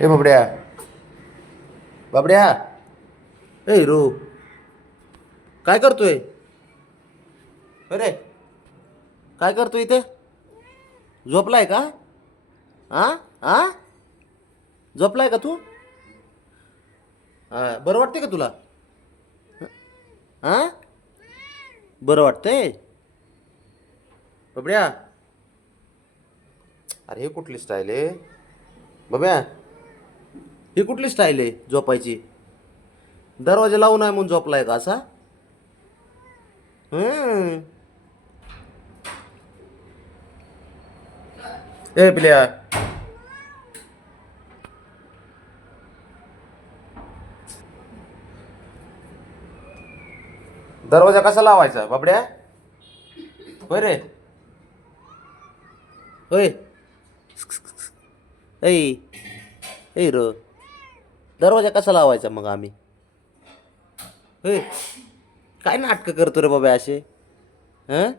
ए बाबड्या. बाबड्या. ए row. काय करतोय? अरे काय करतोय इथे? झोपलाय का? आ? आ? झोपलाय का तू? हा बरं वाटते का तुला? हां बरं वाटतंय? बाबड्या. अरे हे कुठली स्टाईल आहे? बाब्या ही कुठली स्टाईल आहे झोपायची? दरवाजा लावून आहे म्हणून झोपलाय का असा? हम्म. ए प्लेया. दरवाजा कसा लावायचा बाबड्या? होय रे. होय. ऐ ऐ र. दरवाजा कसा लावायचा मग आम्ही? होय काय नाटकं करतो रे बाबा असे? हं?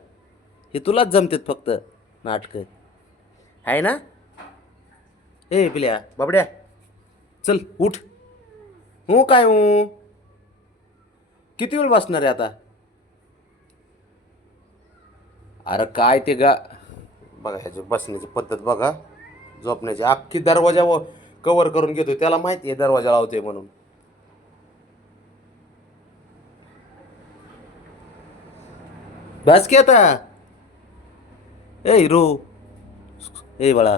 हे तुलाच जमतेत फक्त नाटकं. आहे ना? ए पिल्या बाबड्या चल उठ. हो काय हो? किती वेळ बसणार आहे आता? अरे काय ते गा बघा ह्याची बसण्याची पद्धत बघा. झोपण्याची अख्खी दरवाजा कवर करून घेतोय त्याला माहिती आहे दरवाजा लावतोय म्हणून. बस की आता. ए हिरो. ए बाळा.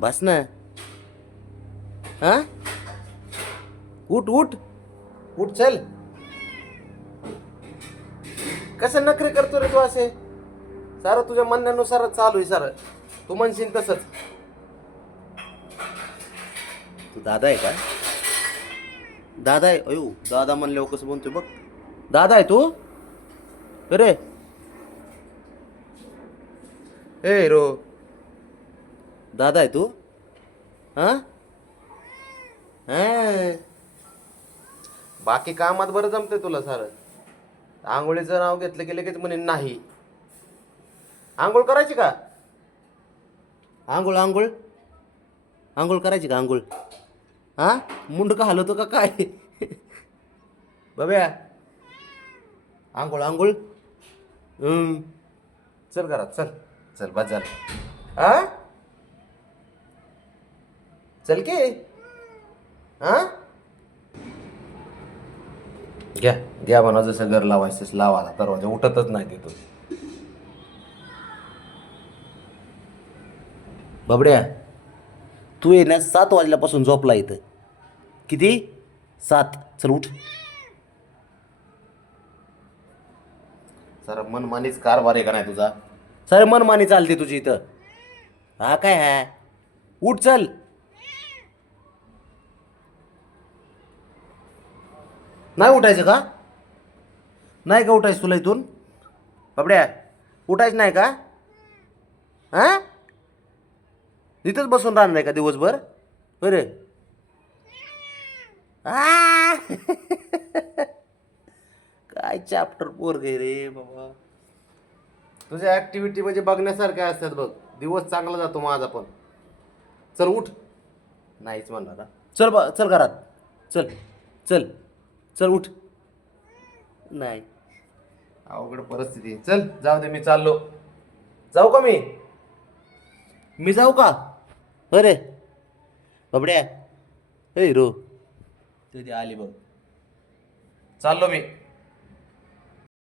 बस ना. हा? उठ उठ. उठ चल. कसं नखरे करतो रे तू असे? सारं तुझ्या म्हणण्यानुसारच चालू आहे सारं. तू म्हणशील तसंच. तू दादा आहे का? दादा आहे? अयो दादा म्हणल्यावर कसं बोलतोय बघ. दादा आहे तू? अरे. ए रो. दादा आहे तू? हां? हां. बाकी कामात बरं जमतंय तुला सारं. आंघोळीचं नाव घेतलं की लगेच म्हणे नाही. आंघोळ करायची का? आंघोळ आंघोळ. आंघोळ करायची का आंघोळ? हां? मुंड का हलवतो का काय? बब्या. आंघोळ आंघोळ. हम्म. चल घरात चल. चल बस झालं. हा? चल के. हा? घ्या घ्या म्हणा जसं घर लावायचं लावा आता दरवाजा उठतच नाही तिथून. बाबड्या. तू ये ना सात वाजल्यापासून झोपला इथं. किती? सात. चल उठ. सर मनमानीच कारभार आहे का नाही तुझा? सर मनमानी चालते तुझी इथं. हा काय आहे उठ चल. नाही उठायचं का? नाही का उठायचं तुला इथून? बाबड्या उठायचं नाही का? हां? इथंच बसून राहणार आहे का दिवसभर? बरे आ! काय चॅप्टर पोर गे रे बाबा. तुझ्या ॲक्टिव्हिटी म्हणजे बघण्यासारख्या असतात बघ. दिवस चांगला जातो माझा पण. चल उठ. नाहीच म्हणणार चल बा चल घरात. चल चल चल उठ. नाही. अवघड परिस्थिती. चल जाऊ दे मी चाललो. जाऊ का मी? मी जाऊ का? हो अरे बाबड्या. ए रो तुझी आली बघ. चाललो मी.